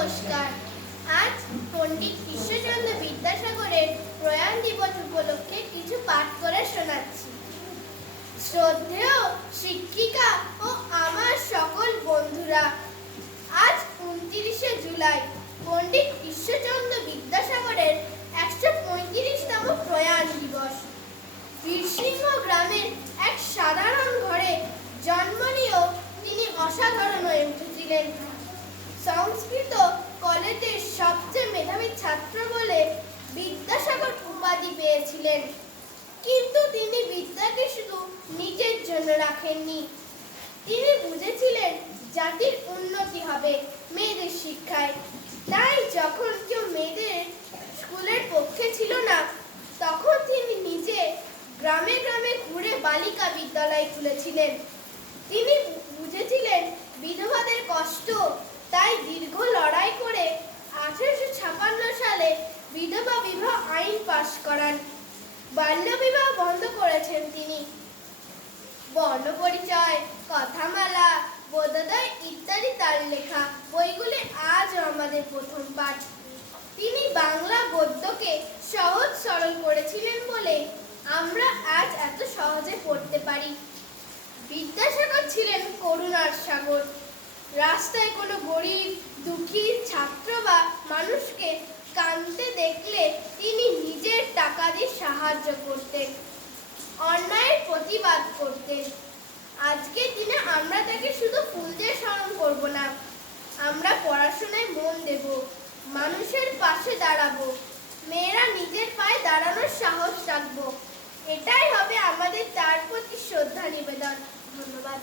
নমস্কার। আজ পণ্ডিত ঈশ্বরচন্দ্র বিদ্যাসাগরের প্রয়াণ দিবস উপলক্ষে কিছু পাঠ করে শোনাচ্ছি। শ্রদ্ধেয় শিক্ষিকা ও আমার সকল বন্ধুরা, আজ 29শে জুলাই পণ্ডিত ঈশ্বরচন্দ্র বিদ্যাসাগরের 135তম প্রয়াণ দিবস। বীরসিংহ গ্রামের এক সাধারণ ঘরে জন্ম নিয়েও তিনি অসাধারণ হয়ে উঠেছিলেন। সংস্কৃত কলেজের সবচেয়ে মেধাবী ছাত্র বলে বিদ্যাসাগর উপাধি পেয়েছিলেন। কিন্তু তিনি বিদ্যাকে শুধু নিজের জন্য রাখেননি। তিনি বুঝেছিলেন জাতির উন্নতি হবে মেয়েদের শিক্ষায়। তাই যখন কেউ মেয়েদের স্কুলের পক্ষে ছিল না, তখন তিনি নিজে গ্রামে গ্রামে ঘুরে বালিকা বিদ্যালয় খুলেছিলেন। তিনি বুঝেছিলেন বিধবাদের কষ্ট, তাই দীর্ঘ লড়াই করে 1856 সালে বিধবা বিবাহ আইন পাশ করান। বাল্য বিবাহ বন্ধ করেছেন তিনি। বর্ণপরিচয়, কথামালা, বোধোদয় ইত্যাদি তার লেখা বইগুলি আজও আমাদের প্রথম পাঠ। তিনি বাংলা গদ্যকে সহজ সরল করেছিলেন বলে আমরা আজ এত সহজে পড়তে পারি। বিদ্যাসাগর ছিলেন করুণার সাগর। রাস্তায় কোনো গরিব, দুঃখী ছাত্র বা মানুষকে কাঁদতে দেখলে তিনি নিজের টাকা দিয়ে সাহায্য করতেন, অন্যায়ের প্রতিবাদ করতেন। আজকের দিনে আমরা তাকে শুধু ফুল দিয়ে স্মরণ করব না, আমরা পড়াশোনায় মন দেব, মানুষের পাশে দাঁড়াবো, মেয়েরা নিজের পায়ে দাঁড়ানোর সাহস রাখবো। এটাই হবে আমাদের তার প্রতি শ্রদ্ধা নিবেদন। ধন্যবাদ।